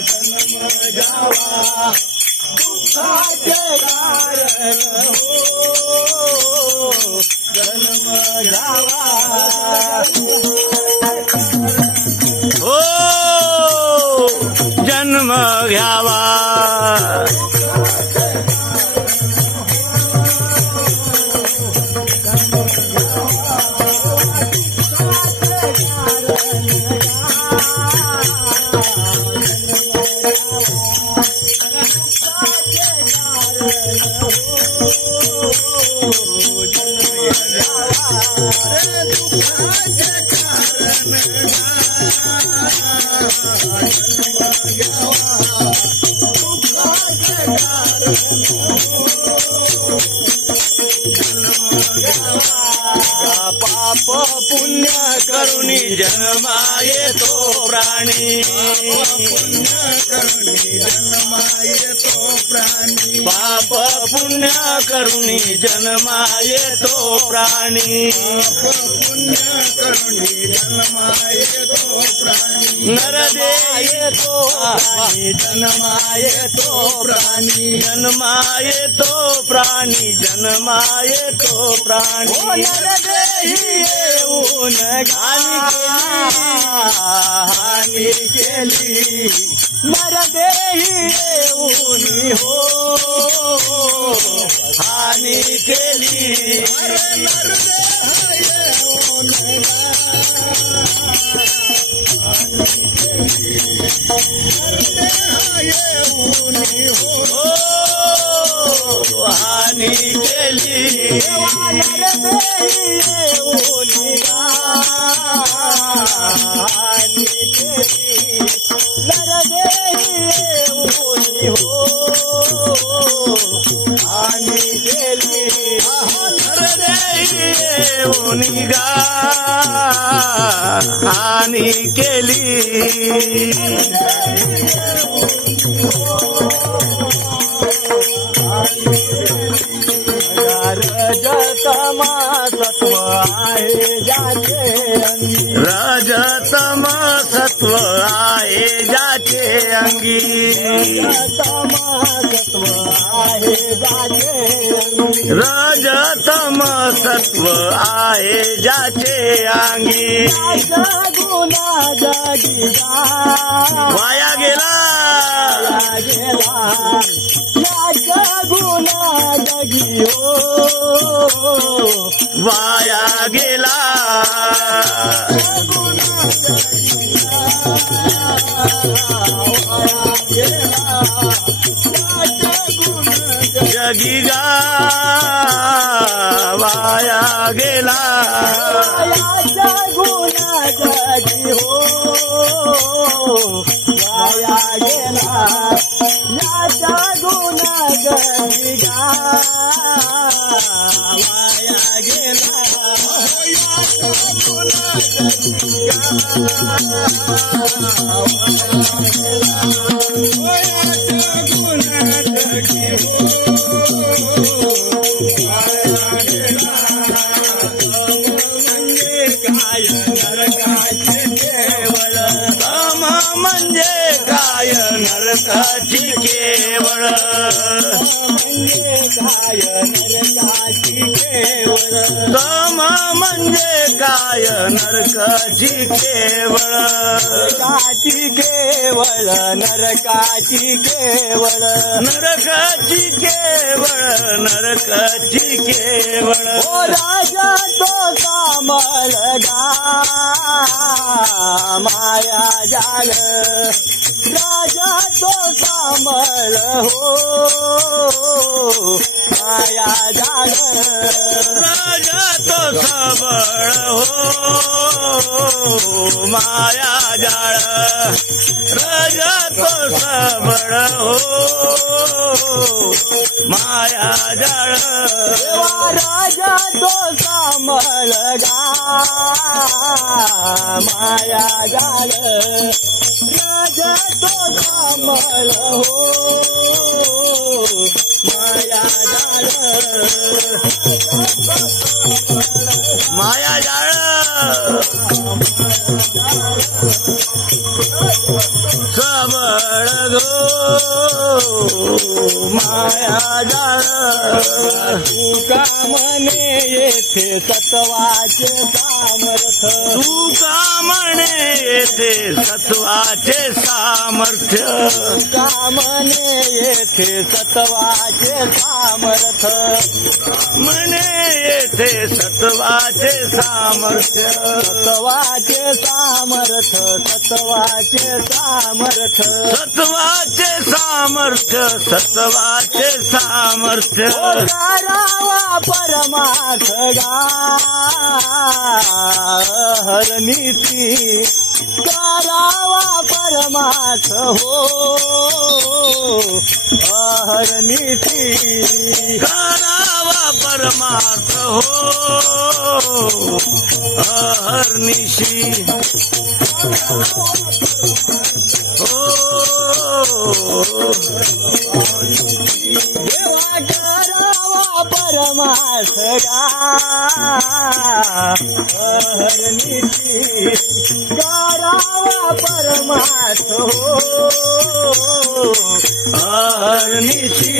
जन्म घ्यावा दुःखाचे कारण हो जन्म घ्यावा हो जन्म घ्यावा पाप पुण्य करुणी जन्मा येतो प्राणी जन्मा येतो प्राणी पाप पुण्य करुणी जन्मा येतो प्राणी पुण्य करुणी जन्मा येतो प्राणी नरदेह येतो प्राणी जन्मा येतो प्राणी जन्मा येतो प्राणी जन्मा येतो प्राणी नरदेही येऊन हानी केली नरदेही येऊन हो हानी केली हानी केली हानी केली रजतमा सत्व आहे जाचे अंगी रजतमा सत्व आहे जाचे अंगी रजतमा सत्व आहे जाचे अंगी रजतम सत्व आहे जाचे अंगी गुना जगी वाया गेला गुना जगी हो वाया गेला जगी गा वाया गेला गुना जगी हो वाया गेला याचा गुना जगी गा वाया गेला याचा गुना जगी गा याचा गुना जगी हो वाया गेला म्हणजे काय नरकाचे केवळ तम म्हणजे काय नरकाची केवळ म्हणजे काय नरकाची केवळ तम म्हणजे काय नरकाची केवळ नरकाची केवळ नरकाची केवळ नरकाची केवळ नरकाची केवळ ओ राजा तो कामल गा माया जाल राजा तो कामल हो माया जाल राजा तो सबळ हो माया जाळ राजा तो सबळ हो माया जाळ राजा तो कामल गा माया जाल राजा तो कामल हो माया जाळ माया जाळ माया जाळ तुका म्हणे येथे सत्वाचे सामर्थ तुका म्हणे येथे सत्वाचे सामर्थ्य तुका म्हणे येथे सत्वाचे सामर्थ म्हणे येथे सत्वाचे सामर्थ्य सत्वाचे सामर्थ सत्वाचे सामर्थ सत्वाचे सामर्थ्य सत्वाचे सामर्थ्य करावा परमार्थ हरनीती करावा परमार्थ हो हरनीती करावा परमार्थ हो अहर्निशी देवा करावा परमार्थ हरनीती करावा परमार्थ हो अहर्निशी